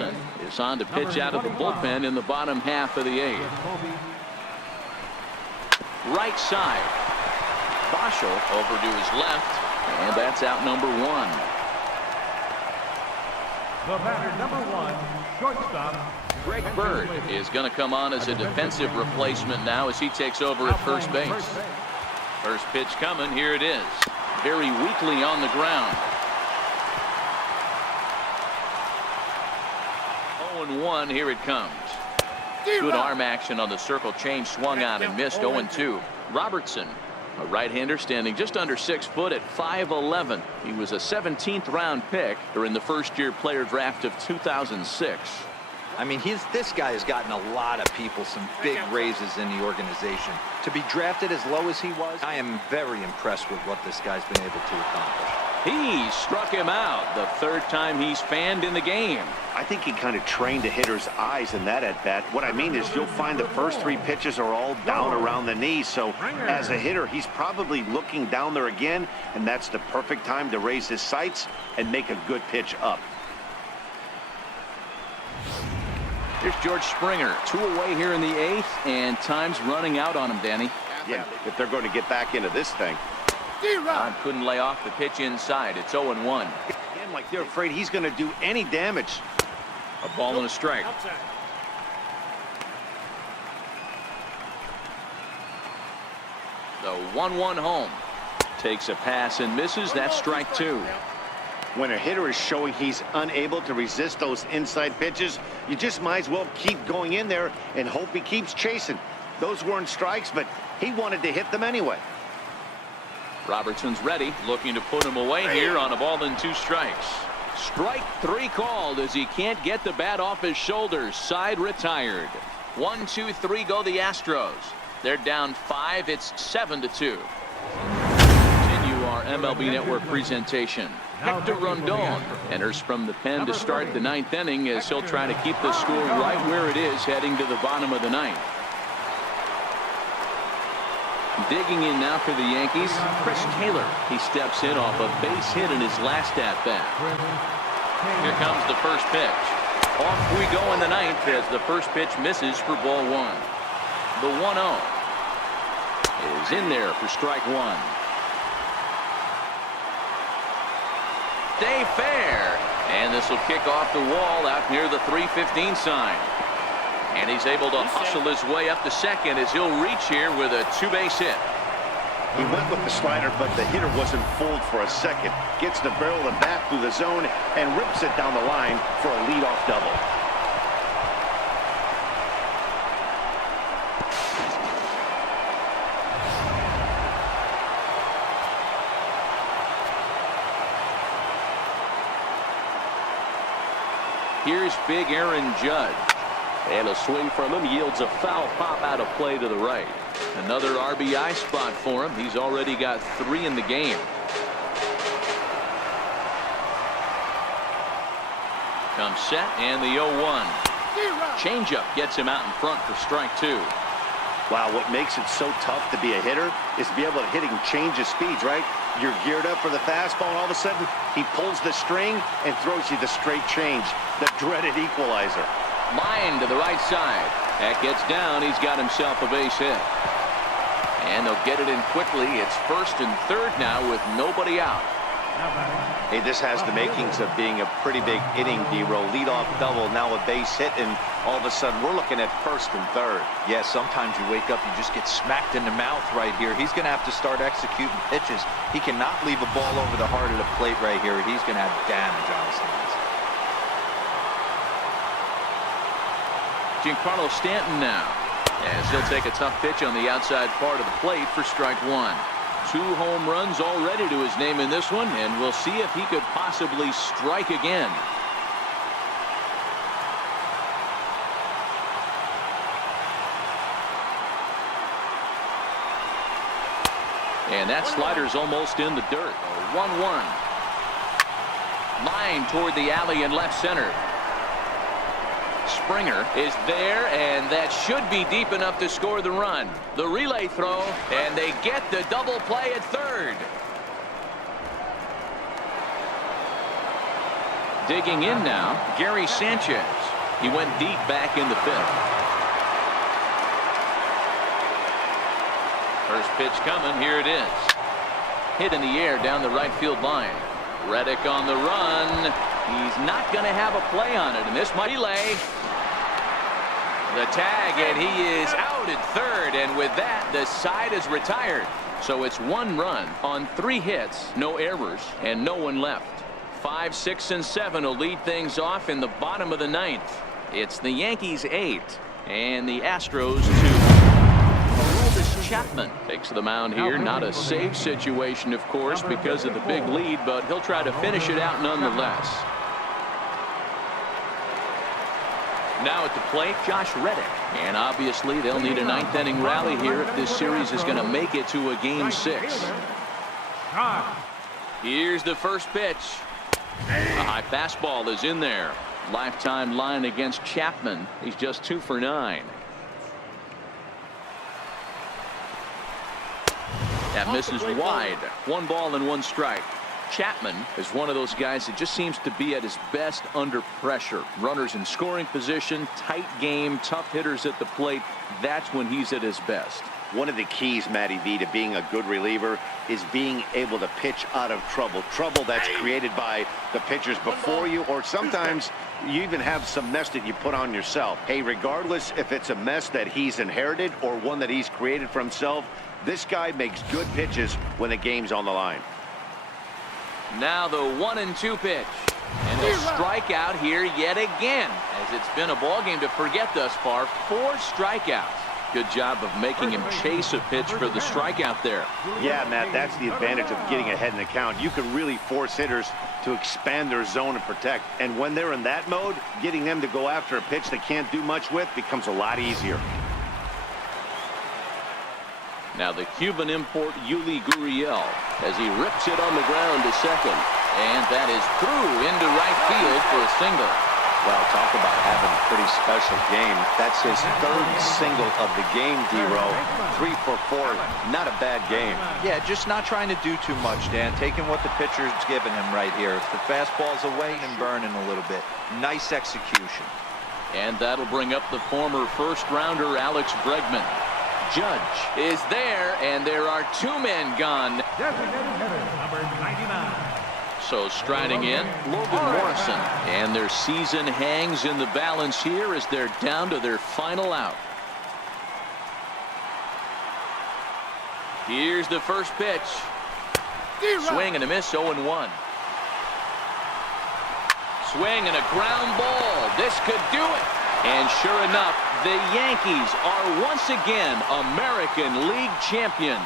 Robertson is on to pitch out of the bullpen in the bottom half of the 8th. Right side. Boschel over to his left, and that's out number 1. The batter, number 1, shortstop. Greg Bird is going to come on as a defensive replacement now as he takes over at first base. First pitch coming. Here it is. Very weakly on the ground. 0-1. Here it comes. Good arm action on the circle change. Swung on and missed. 0-2. Robertson, a right-hander standing just under 6 foot at 5'11". He was a 17th round pick during the first-year player draft of 2006. I mean, this guy has gotten a lot of people some big raises in the organization. To be drafted as low as he was, I am very impressed with what this guy's been able to accomplish. He struck him out the 3rd time he's fanned in the game. I think he kind of trained the hitter's eyes in that at bat. What I mean is you'll find the first 3 pitches are all down around the knee. So as a hitter, he's probably looking down there again, and that's the perfect time to raise his sights and make a good pitch up. Here's George Springer. 2 away here in the 8th, and time's running out on him, Danny. Yeah, if they're going to get back into this thing. Don couldn't lay off the pitch inside. It's 0-1. Again, like they're afraid he's going to do any damage. A ball and a strike. The 1-1 home. Takes a pass and misses. That's strike 2. When a hitter is showing he's unable to resist those inside pitches, you just might as well keep going in there and hope he keeps chasing. Those weren't strikes, but he wanted to hit them anyway. Robertson's ready, looking to put him away here on a ball and 2 strikes. Strike 3 called as he can't get the bat off his shoulders. Side retired. 1, 2, 3 go the Astros. They're down 5. It's 7-2. Continue our MLB Network presentation. Hector Rondon enters from the pen to start the 9th inning as he'll try to keep the score right where it is heading to the bottom of the 9th. Digging in now for the Yankees, Chris Taylor. He steps in off a base hit in his last at-bat. Here comes the first pitch. Off we go in the 9th as the first pitch misses for ball 1. The 1-0 is in there for strike 1. Stay fair, and this will kick off the wall out near the 315 sign. And he's able to hustle his way up to second as he'll reach here with a 2-base hit. He went with the slider, but the hitter wasn't fooled for a second. Gets the barrel of the bat through the zone and rips it down the line for a leadoff double. Here's big Aaron Judge. And a swing from him yields a foul pop out of play to the right. Another RBI spot for him. He's already got 3 in the game. Comes set and the 0-1. Changeup gets him out in front for strike 2. Wow, what makes it so tough to be a hitter is to be able to hit and change his speeds, right? You're geared up for the fastball, and all of a sudden he pulls the string and throws you the straight change, the dreaded equalizer. Line to the right side. That gets down. He's got himself a base hit. And they'll get it in quickly. It's 1st and 3rd now with nobody out. Hey, this has the makings of being a pretty big inning, D-Row. Leadoff double, now a base hit, and all of a sudden we're looking at 1st and 3rd. Yeah, sometimes you wake up, you just get smacked in the mouth right here. He's going to have to start executing pitches. He cannot leave a ball over the heart of the plate right here. He's going to have damage on his hands. Giancarlo Stanton now, as he'll take a tough pitch on the outside part of the plate for strike 1. 2 home runs already to his name in this one, and we'll see if he could possibly strike again. And that slider's almost in the dirt. 1-1. Line toward the alley in left center. Springer is there, and that should be deep enough to score the run. The relay throw, and they get the double play at 3rd. Digging in now, Gary Sanchez. He went deep back in the 5th. First pitch coming. Here it is. Hit in the air down the right field line. Reddick on the run. He's not going to have a play on it, and this might delay. The tag, and he is out at 3rd, and with that, the side is retired. So it's 1 run on 3 hits, no errors, and no one left. 5, 6, and 7 will lead things off in the bottom of the 9th. It's the Yankees 8 and the Astros 2. Aroldis Chapman takes the mound here. Not a save situation, of course, because of the big lead, but he'll try to finish it out nonetheless. Now at the plate, Josh Reddick. And obviously they'll need a 9th inning rally here if this series is going to make it to a game 6. Here's the first pitch. A high fastball is in there. Lifetime line against Chapman. He's just 2 for 9. That misses wide. 1 ball and 1 strike. Chapman is one of those guys that just seems to be at his best under pressure. Runners in scoring position, tight game, tough hitters at the plate. That's when he's at his best. One of the keys, Matty V, to being a good reliever is being able to pitch out of trouble. Trouble that's created by the pitchers before you, or sometimes you even have some mess that you put on yourself. Hey, regardless if it's a mess that he's inherited or one that he's created for himself, this guy makes good pitches when the game's on the line. Now the 1-2 pitch, and a strikeout here yet again, as it's been a ball game to forget thus far. 4 strikeouts. Good job of making him chase a pitch for the strikeout there. Yeah, Matt, that's the advantage of getting ahead in the count. You can really force hitters to expand their zone and protect, and when they're in that mode, getting them to go after a pitch they can't do much with becomes a lot easier. Now the Cuban import Yuli Gurriel as he rips it on the ground to second, and that is through into right field for a single. Well, talk about having a pretty special game. That's his 3rd single of the game, D-Row. 3 for 4. Not a bad game. Yeah, just not trying to do too much, Dan. Taking what the pitcher's giving him right here. If the fastball's away and burning a little bit. Nice execution. And that'll bring up the former first-rounder Alex Bregman. Judge is there, and there are 2 men gone. Designated hitter, number 99. So striding in, Logan Morrison. And their season hangs in the balance here as they're down to their final out. Here's the first pitch. Swing and a miss, 0-1. Swing and a ground ball. This could do it. And sure enough, the Yankees are once again American League champions.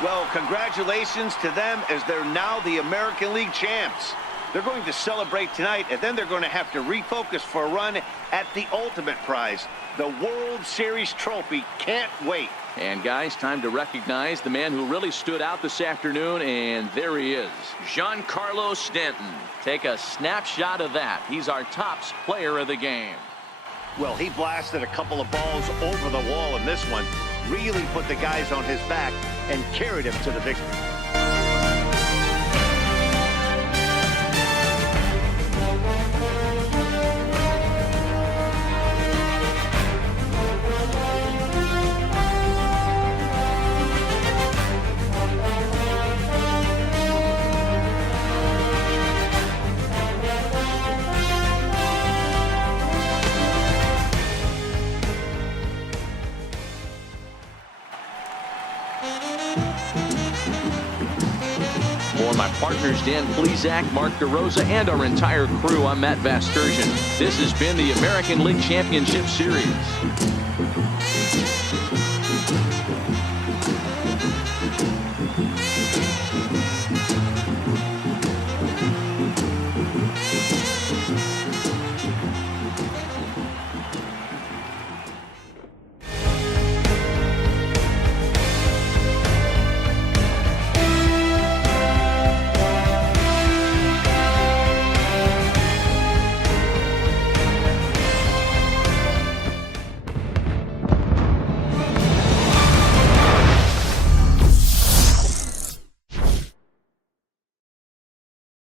Well, congratulations to them as they're now the American League champs. They're going to celebrate tonight, and then they're going to have to refocus for a run at the ultimate prize, the World Series trophy. Can't wait. And guys, time to recognize the man who really stood out this afternoon, and there he is, Giancarlo Stanton. Take a snapshot of that. He's our top player of the game. Well, he blasted a couple of balls over the wall in this one, really put the guys on his back and carried him to the victory. For my partners Dan Plesac, Mark DeRosa, and our entire crew, I'm Matt Vasturgeon. This has been the American League Championship Series.